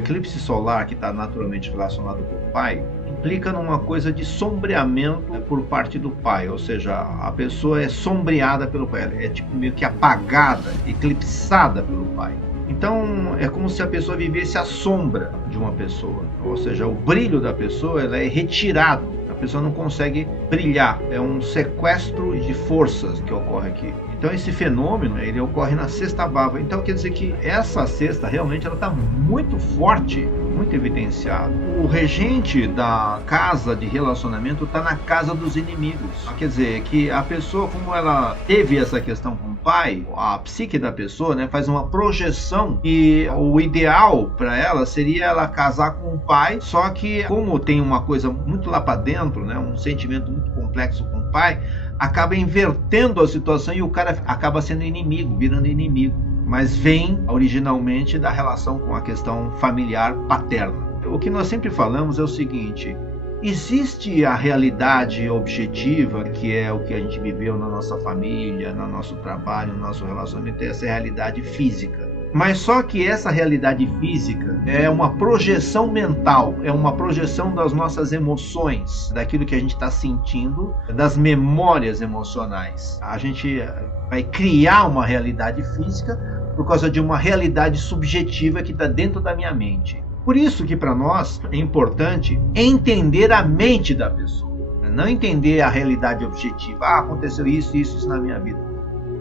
eclipse solar, que está naturalmente relacionado com o pai, implica numa coisa de sombreamento por parte do pai, ou seja, a pessoa é sombreada pelo pai, ela é tipo meio que apagada, eclipsada pelo pai. Então é como se a pessoa vivesse à sombra de uma pessoa, ou seja, o brilho da pessoa ela é retirado, a pessoa não consegue brilhar, é um sequestro de forças que ocorre aqui. Então esse fenômeno ele ocorre na sexta bhava. Então quer dizer que essa sexta realmente ela está muito forte, muito evidenciada. O regente da casa de relacionamento está na casa dos inimigos. Quer dizer que a pessoa, como ela teve essa questão com o pai, a psique da pessoa, né, faz uma projeção e o ideal para ela seria ela casar com o pai. Só que como tem uma coisa muito lá para dentro, né, um sentimento muito complexo com o pai, acaba invertendo a situação e o cara acaba sendo inimigo, virando inimigo. Mas vem originalmente da relação com a questão familiar paterna. O que nós sempre falamos é o seguinte: existe a realidade objetiva, que é o que a gente viveu na nossa família, no nosso trabalho, no nosso relacionamento, essa realidade física. Mas só que essa realidade física é uma projeção mental, é uma projeção das nossas emoções, daquilo que a gente está sentindo, das memórias emocionais. A gente vai criar uma realidade física por causa de uma realidade subjetiva que está dentro da minha mente. Por isso que para nós é importante entender a mente da pessoa, não entender a realidade objetiva. Aconteceu isso na minha vida.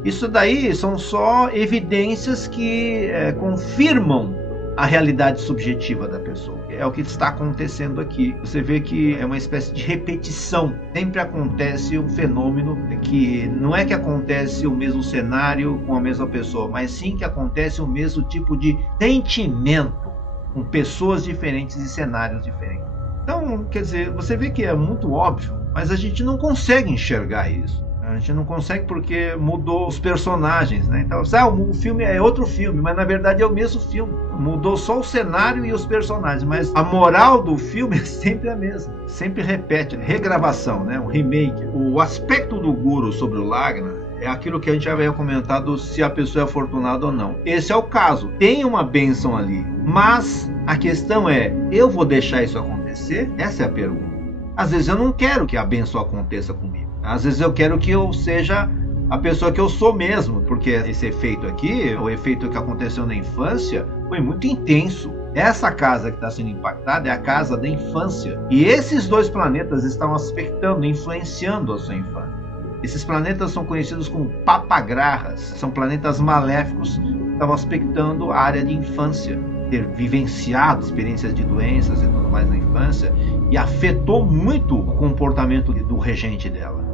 Isso daí são só evidências que confirmam a realidade subjetiva da pessoa. É o que está acontecendo aqui. Você vê que é uma espécie de repetição. Sempre acontece um fenômeno que não é que acontece o mesmo cenário com a mesma pessoa, mas sim que acontece o mesmo tipo de sentimento com pessoas diferentes e cenários diferentes. Então, quer dizer, você vê que é muito óbvio, mas a gente não consegue enxergar isso. A gente não consegue porque mudou os personagens, né? Então, o filme é outro filme, mas na verdade é o mesmo filme. Mudou só o cenário e os personagens, mas a moral do filme é sempre a mesma. Sempre repete, regravação, né? Um remake. O aspecto do Guru sobre o Lagna é aquilo que a gente já havia comentado, se a pessoa é afortunada ou não. Esse é o caso. Tem uma bênção ali, mas a questão é, eu vou deixar isso acontecer? Essa é a pergunta. Às vezes eu não quero que a bênção aconteça comigo. Às vezes eu quero que eu seja a pessoa que eu sou mesmo, porque esse efeito aqui, o efeito que aconteceu na infância, foi muito intenso. Essa casa que está sendo impactada é a casa da infância. E esses dois planetas estão aspectando, influenciando a sua infância. Esses planetas são conhecidos como papagrahas, são planetas maléficos que estavam aspectando a área de infância, ter vivenciado experiências de doenças e tudo mais na infância, e afetou muito o comportamento do regente dela.